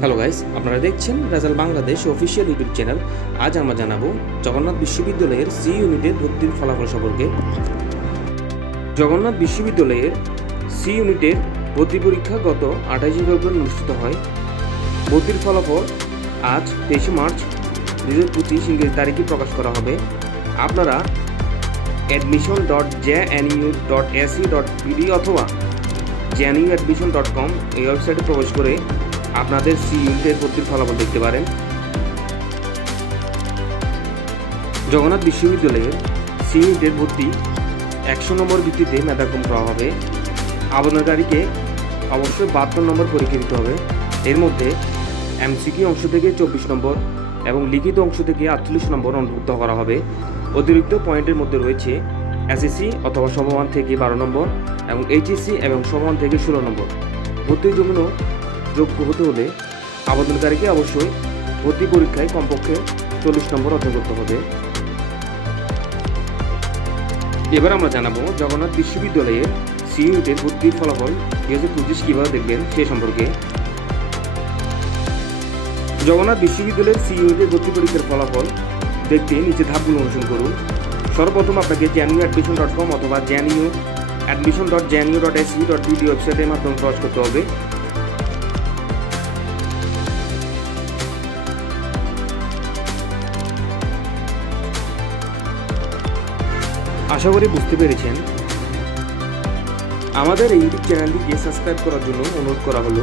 Hello guys, আপনারা দেখছেন result Bangladesh official YouTube channel. আজ আমরা জানাবো জগন্নাথ বিশ্ববিদ্যালয়ের সি ইউনিটের ভর্তির ফলাফল সম্পর্কে। জগন্নাথ বিশ্ববিদ্যালয়ের সি ইউনিটের ভর্তি পরীক্ষা গত 28 ফেব্রুয়ারি অনুষ্ঠিত হয়। ভর্তির ফলাফল আজ 23 মার্চ 2025 ইংরেজি তারিখে প্রকাশ করা হবে। আপনারা admission.jnu.ac.bd অথবা januadmission.com এই ওয়েবসাইটে প্রবেশ করে আপনাদের সি ইউনিটের ভর্তির ফলাফল দেখতে পারেন। জগন্নাথ বিশ্ববিদ্যালয়ের সি ইউনিটের ভর্তি 100 নম্বর ভিত্তিতে মেধাক্রম করা হবে। আবেদনকারীকে অবশ্যই 72 নম্বর পরীক্ষা দিতে হবে। এর মধ্যে এমসিকিউ অংশ থেকে 24 নম্বর এবং লিখিত অংশ থেকে 48 নম্বর অন্তর্ভুক্ত করা হবে। অতিরিক্ত পয়েন্টের মধ্যে রয়েছে এসএসসি অথবা সমমান থেকে 12 নম্বর এবং এইচএসসি এবং সমমান থেকে 16 নম্বর। ভর্তির জন্য যোগ্য হতে হলে আবেদনকারীকে অবশ্যই ভর্তি পরীক্ষায় কমপক্ষে 40 নম্বর অর্জন করতে হবে। এবার আমরা জানাবো জগন্নাথ বিশ্ববিদ্যালয়ের সি ইউনিটের ভর্তির ফলাফল 2025 কীভাবে দেখবেন সে সম্পর্কে। জগন্নাথ বিশ্ববিদ্যালয়ের সি ইউনিটের ভর্তি পরীক্ষার ফলাফল দেখতে নিচে ধাপগুলো অনুসরণ করুন। সর্বপ্রথম আপনাকে januadmission.com অথবা admission.jnu.ac.bd ওয়েবসাইটের মাধ্যমে প্রবেশ করতে হবে। আশা করি বুঝতে পেরেছেন। আমাদের এই ইউটিউব চ্যানেলটিকে সাবস্ক্রাইব করার জন্য অনুরোধ করা হলো।